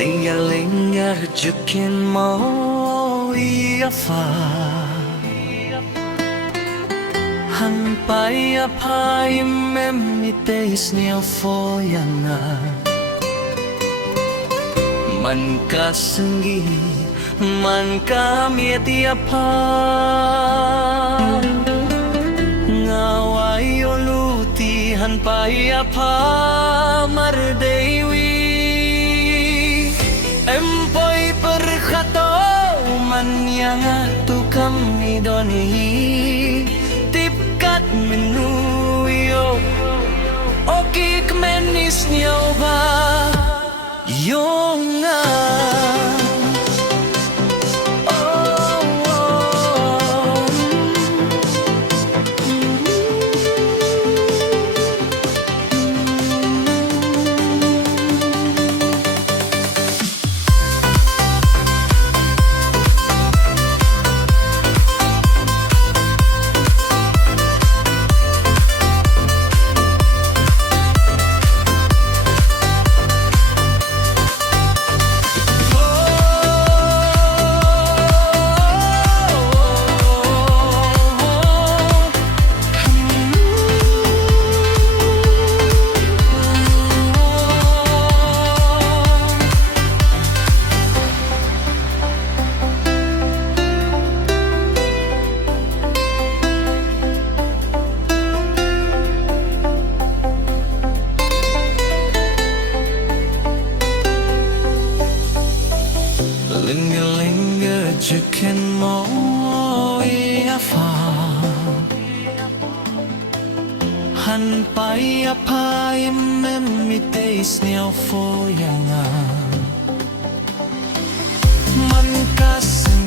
Lyngger du kynmo i fa Hanไปอภัยแม่มิเตสเนียวโฟยันนามันกะสังกีมันกะเมียติอภางาวายโยลูตีหันไปอภามารเดวีEmpoi perkato man tu kami doni tipkat menuyo okik menis nyoba yonga Lyngger du kynmo i fa Hanไปอภัยแม่มิเตสเนียวโฟยังงามันกะสัง